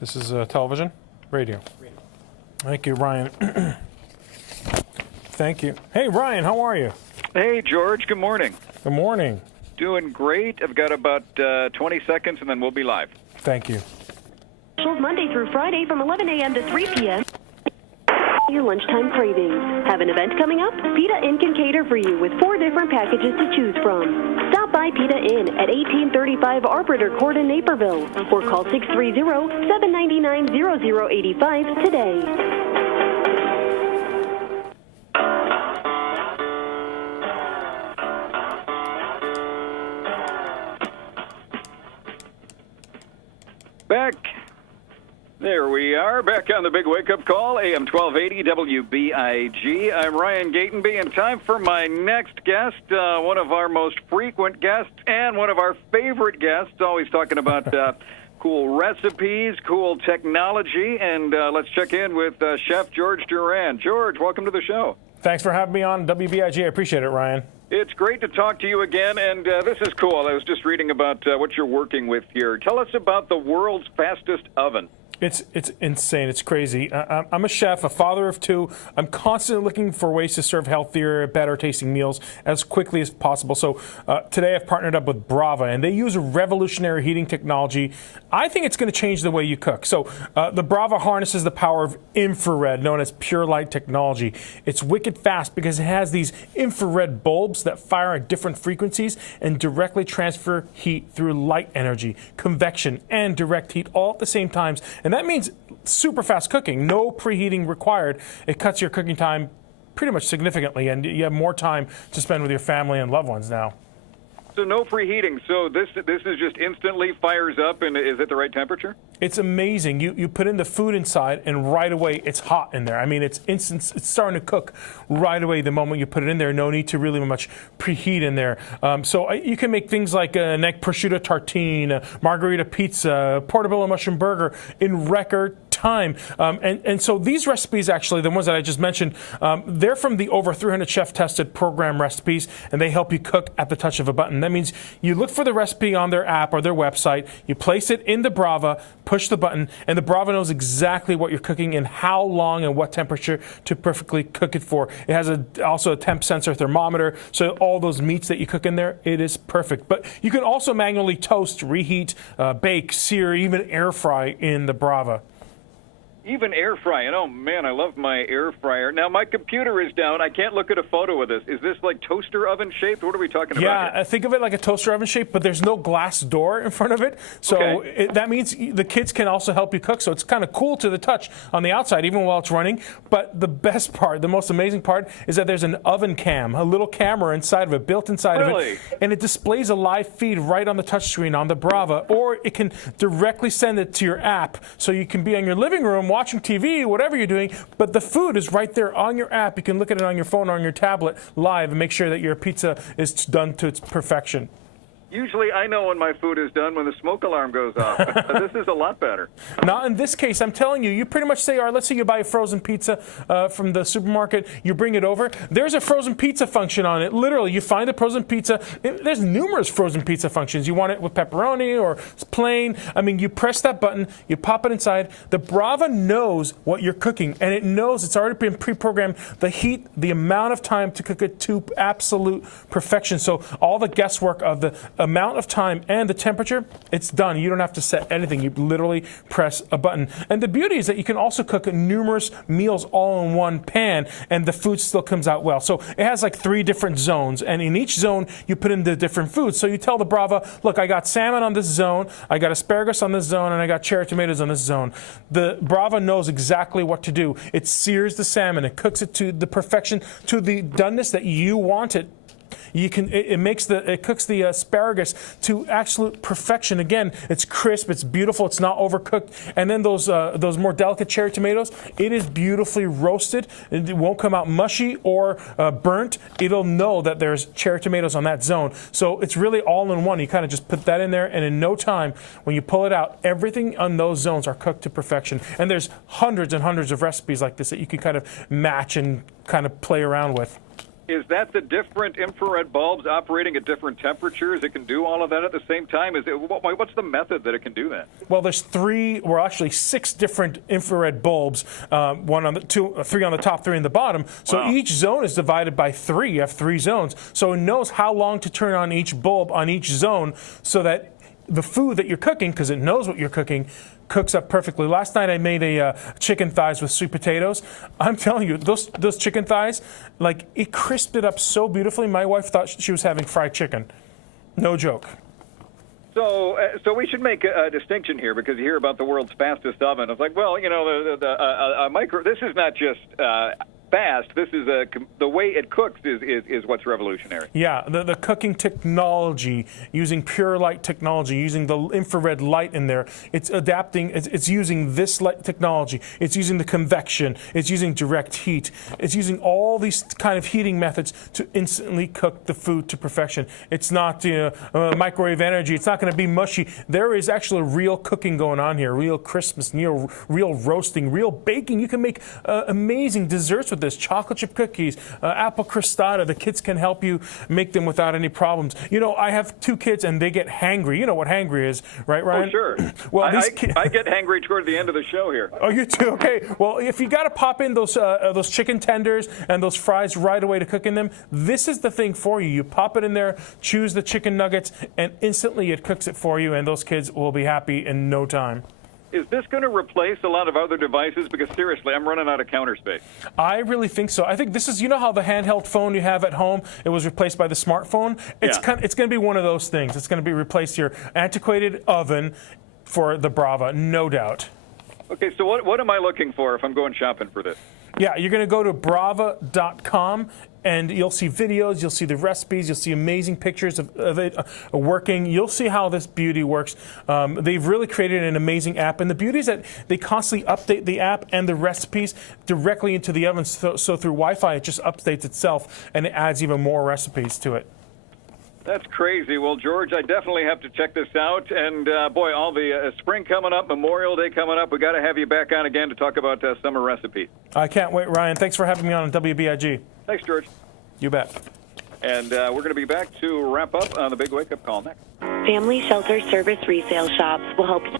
This is television? Radio. Thank you, Ryan. Thank you. Hey, Ryan, how are you? Hey, George. Good morning. Good morning. Doing great. I've got about 20 seconds, and then we'll be live. Thank you. Monday through Friday from 11 a.m. to 3 p.m. Your lunchtime cravings. Have an event coming up? Pita Inn can cater for you with 4 different packages to choose from. Stop by Pita Inn at 1835 Arbiter Court in Naperville or call 630-799-0085 today. Back. There we are, back on the big wake-up call, AM 1280 WBIG. I'm Ryan Gatenby, and time for my next guest, one of our most frequent guests and one of our favorite guests, always talking about cool recipes, cool technology, and let's check in with Chef George Duran. George, welcome to the show. Thanks for having me on WBIG. I appreciate it, Ryan. It's great to talk to you again, and this is cool. I was just reading about what you're working with here. Tell us about the world's fastest oven. It's insane. It's crazy. I'm a chef, a father of 2. I'm constantly looking for ways to serve healthier, better tasting meals as quickly as possible. So today I've partnered up with Brava, and they use a revolutionary heating technology. I think it's going to change the way you cook. So the Brava harnesses the power of infrared, known as pure light technology. It's wicked fast because it has these infrared bulbs that fire at different frequencies and directly transfer heat through light energy, convection, and direct heat all at the same time. And that means super fast cooking, no preheating required. It cuts your cooking time pretty much significantly, and you have more time to spend with your family and loved ones now. So no preheating. So this is just instantly fires up, and is it the right temperature? It's amazing. You put in the food inside, and right away it's hot in there. I mean, it's instant. It's starting to cook right away the moment you put it in there. No need to really much preheat in there. So you can make things like an egg prosciutto tartine, margarita pizza, portobello mushroom burger in record time. And so these recipes, actually, the ones that I just mentioned, they're from the over 300 chef-tested program recipes, and they help you cook at the touch of a button. That means you look for the recipe on their app or their website, you place it in the Brava, push the button, and the Brava knows exactly what you're cooking and how long and what temperature to perfectly cook it for. It has also a temp sensor thermometer, so all those meats that you cook in there, it is perfect. But you can also manually toast, reheat, bake, sear, even air fry in the Brava. Even air frying. Oh, man, I love my air fryer. Now, my computer is down. I can't look at a photo of this. Is this like toaster oven shaped? What are we talking about here? Yeah, think of it like a toaster oven shape, but there's no glass door in front of it. So okay. That means the kids can also help you cook. So it's kind of cool to the touch on the outside, even while it's running. But the best part, the most amazing part, is that there's an oven cam, a little camera inside of it, built inside of it. And it displays a live feed right on the touchscreen on the Brava, or it can directly send it to your app. So you can be in your living room watching TV, whatever you're doing, but the food is right there on your app. You can look at it on your phone or on your tablet live and make sure that your pizza is done to its perfection. Usually I know when my food is done when the smoke alarm goes off. This is a lot better. Not in this case. I'm telling you, you pretty much say, all right, let's say you buy a frozen pizza from the supermarket, you bring it over. There's a frozen pizza function on it. Literally, you find a frozen pizza. There's numerous frozen pizza functions. You want it with pepperoni or it's plain. I mean, you press that button, you pop it inside. The Brava knows what you're cooking, and it knows it's already been pre-programmed, the heat, the amount of time to cook it to absolute perfection. So all the guesswork of the amount of time and the temperature, it's done. You don't have to set anything. You literally press a button. And the beauty is that you can also cook numerous meals all in one pan, and the food still comes out well. So it has like 3 different zones, and in each zone you put in the different foods. So you tell the Brava, look, I got salmon on this zone, I got asparagus on this zone, and I got cherry tomatoes on this zone. The Brava knows exactly what to do. It sears the salmon, it cooks it to the perfection, to the doneness that you want it. It cooks the asparagus to absolute perfection. Again, it's crisp, it's beautiful, it's not overcooked. And then those more delicate cherry tomatoes, it is beautifully roasted. It won't come out mushy or burnt. It'll know that there's cherry tomatoes on that zone. So it's really all in one. You kind of just put that in there, and in no time, when you pull it out, everything on those zones are cooked to perfection. And there's hundreds and hundreds of recipes like this that you can kind of match and kind of play around with. Is that the different infrared bulbs operating at different temperatures? It can do all of that at the same time? What's the method that it can do that? Well, there's actually 6 different infrared bulbs, one on the three on the top, 3 on the bottom. So Wow. each zone is divided by 3. You have 3 zones. So it knows how long to turn on each bulb on each zone so that the food that you're cooking, because it knows what you're cooking, cooks up perfectly. Last night I made a chicken thighs with sweet potatoes. I'm telling you, those chicken thighs, like, it crisped it up so beautifully. My wife thought she was having fried chicken. No joke. So we should make a distinction here, because you hear about the world's fastest oven. It's like, well, you know, a micro. This is not just fast. This is the way it cooks is what's revolutionary. Yeah, the cooking technology, using pure light technology, using the infrared light in there. It's adapting. It's using this light technology. It's using the convection. It's using direct heat. It's using all these kind of heating methods to instantly cook the food to perfection. It's not microwave energy. It's not going to be mushy. There is actually real cooking going on here, real crispness, real roasting, real baking. You can make amazing desserts with this. Chocolate chip cookies, apple crostata. The kids can help you make them without any problems. You know, I have 2 kids and they get hangry. You know what hangry is, right, Ryan? Oh, sure. Well, I get hangry toward the end of the show here. Oh, you too? Okay. Well, if you got to pop in those chicken tenders and those fries right away to cook in them, this is the thing for you. You pop it in there, choose the chicken nuggets, and instantly it cooks it for you, and those kids will be happy in no time. Is this going to replace a lot of other devices? Because seriously, I'm running out of counter space. I really think so. I think this is, you know how the handheld phone you have at home, it was replaced by the smartphone? It's going to be one of those things. It's going to be replaced your antiquated oven for the Brava, no doubt. Okay, so what am I looking for if I'm going shopping for this? Yeah, you're going to go to brava.com and you'll see videos, you'll see the recipes, you'll see amazing pictures of it working. You'll see how this beauty works. They've really created an amazing app, and the beauty is that they constantly update the app and the recipes directly into the oven. So through Wi-Fi, it just updates itself, and it adds even more recipes to it. That's crazy. Well, George, I definitely have to check this out. And, boy, all the spring coming up, Memorial Day coming up, we got to have you back on again to talk about summer recipes. I can't wait, Ryan. Thanks for having me on WBIG. Thanks, George. You bet. And we're going to be back to wrap up on the Big Wake Up Call next. Family Shelter Service Resale Shops will help you.